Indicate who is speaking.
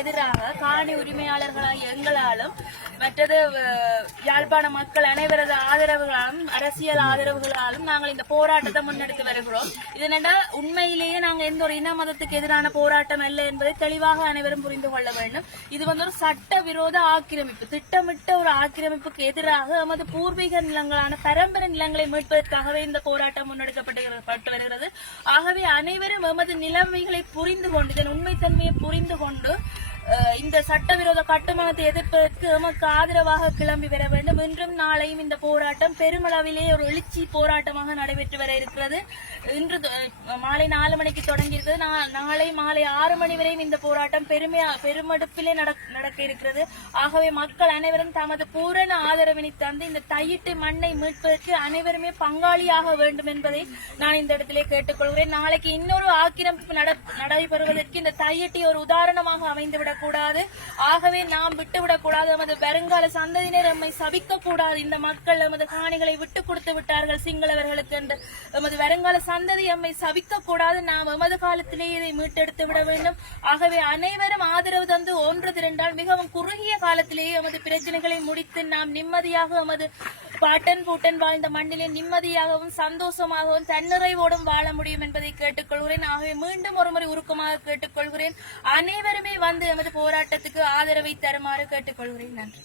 Speaker 1: எதிராக காணி உரிமையாளர்களாக எங்களாலும் மற்றது யாழ்ப்பாண மக்கள் அனைவரது ஆதரவுகளாலும் அரசியல் ஆதரவுகளாலும் நாங்கள் இந்த போராட்டத்தை முன்னெடுத்து வருகிறோம். இது உண்மையிலேயே நாங்கள் எந்த ஒரு இன மதத்துக்கு எதிரான போராட்டம் அல்ல என்பதை தெளிவாக அனைவரும் புரிந்து கொள்ள வேண்டும். இது வந்து ஒரு சட்ட விரோத ஆக்கிரமிப்பு திட்டமிட்ட ஒரு ஆக்கிரமிப்புக்கு எதிராக எமது பூர்வீக நிலங்களான பரம்பரை நிலங்களை மீட்பதற்காகவே இந்த போராட்டம் முன்னெடுக்கப்பட்டு பட்டு வருகிறது. ஆகவே அனைவரும் எமது நிலைமைகளை புரிந்து கொண்டு இதன் உண்மைத்தன்மையை புரிந்து கொண்டு இந்த சட்டவிரோத கட்டுமானத்தை எதிர்ப்பதற்கு எமக்கு ஆதரவாக கிளம்பி வர வேண்டும். இன்றும் நாளையும் இந்த போராட்டம் பெருமளவிலே ஒரு எழுச்சி போராட்டமாக நடைபெற்று வர இருக்கிறது. இன்று மாலை நாலு மணிக்கு தொடங்கியிருக்கிறது. நாளை மாலை ஆறு மணி வரையும் இந்த போராட்டம் பெருமையா பெருமடுப்பிலே நடக்க இருக்கிறது. ஆகவே மக்கள் அனைவரும் தமது பூரண ஆதரவினை தந்து இந்த தையிட்டு மண்ணை மீட்பதற்கு அனைவருமே பங்காளியாக வேண்டும் என்பதை நான் இந்த இடத்திலே கேட்டுக்கொள்கிறேன். நாளைக்கு இன்னொரு ஆக்கிரமிப்பு நட- நடைபெறுவதற்கு இந்த தையிட்டி ஒரு உதாரணமாக அமைந்துவிட விட்டுவிடக்கூடாது ஆகவே நாம் விட்டுவிடக்கூடாது. நமது வருங்கால சந்ததியினர் நம்மை சபிக்க கூடாது இந்த மக்கள் நமது காணிகளை விட்டு கொடுத்து விட்டார்கள் சிங்களவர்களுக்கு என்று. நமது வருங்கால சந்ததி நம்மை சபிக்க கூடாது நாம் எமது காலத்திலேயே இதை மீட்டெடுத்து விட வேண்டும். ஆகவே அனைவரும் ஆதரவு தந்து ஒன்று திரண்டால் மிகவும் குறுகிய காலத்திலேயே எமது பிரச்சனைகளை முடித்து நாம் நிம்மதியாக எமது பாட்டன் பூட்டன் வாழ்ந்த மண்ணிலே நிம்மதியாகவும் சந்தோஷமாகவும் தன்னிறைவோடும் வாழ முடியும் என்பதை கேட்டுக்கொள்கிறேன். ஆகவே மீண்டும் ஒருமுறை உருக்கமாக கேட்டுக்கொள்கிறேன். அனைவருமே வந்து எமது போராட்டத்துக்கு ஆதரவை தருமாறு கேட்டுக்கொள்கிறேன். நன்றி.